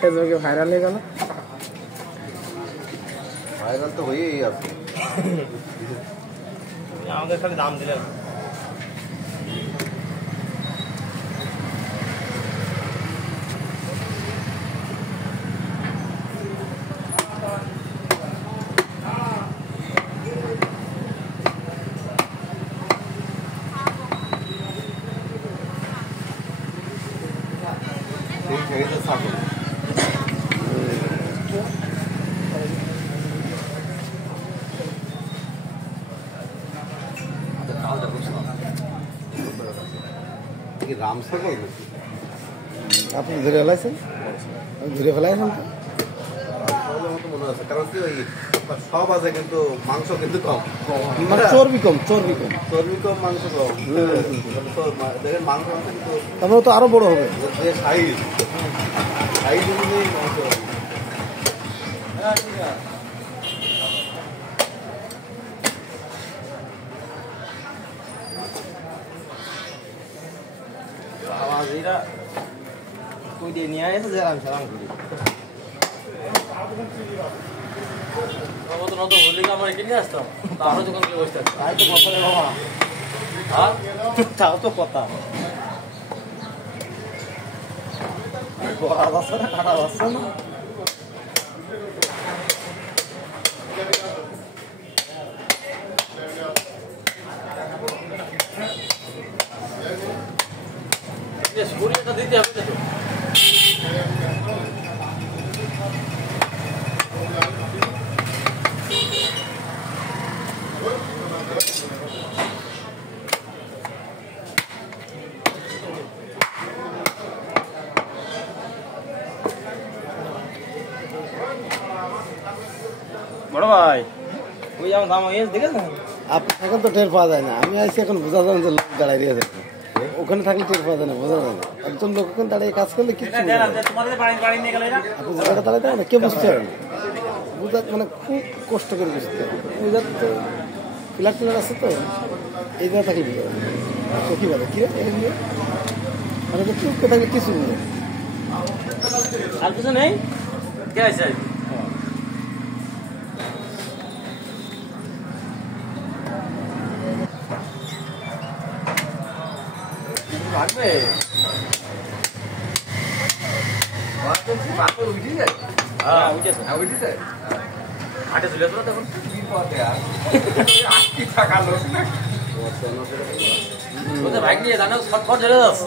ফেসবুকে ভাইরাল হয়ে গেল। ভাইরাল তো হয়েই আছে। আমাদের খালি দাম দিলেন। আপনি ধরে ফেলাইছেন? ধরে ফেলাইছেন মনে আছে, কারণ কি ওই সব আছে কিন্তু মাংস কিন্তু কম, মানে চর্বি কম, চর্বি কম, চর্বি কম, মাংস কম। দেখেন মাংস আছে কিন্তু তারপরে তো আরো বড় হবে। সাইজ সাইজ অনুযায়ী মাংস। এরা কই দিয়ে নিয়ে আসে যে আমি সালাম করি। তো নতুন হলে আমার কিনে আসতাম, তারও দোকান করে বসতে তাই তো কথা রে বাবা। হ্যাঁ তাও তো কথা, বড়া বাসা না কাটা বাসা না। স্কুলটা দিতে হবে তো। বড় ভাই ওই যেমন দাম হয়েছে দেখেছেন আপনি এখন তো টের পাওয়া যায় না। আমি আইসি এখন বোঝা যায় যে লোক দাঁড়াই দিয়ে থাকে, ওখানে থাকলে টের পাওয়া যায় না, বোঝা যায় না। একজন লোক ওখানে দাঁড়িয়ে কাজ করলে কিছু আপনি জায়গাটা দাঁড়াই থাকে না, কেউ বুঝতে পারে না। বুঝা মানে খুব কষ্ট করে বুঝতে হবে। বুঝার তো পিলার টিলার আছে তো, এই জায়গা থাকলে বুঝা যায় তো কি বলে কি মানে চুপ করে থাকলে কিছু বুঝে আর কিছু নেই। কে আছে লাগবে হ্যাঁ উঠেছে হাটে চলে তো তখন ভাই নিয়ে জানো শর্ট চলে যাচ্ছে।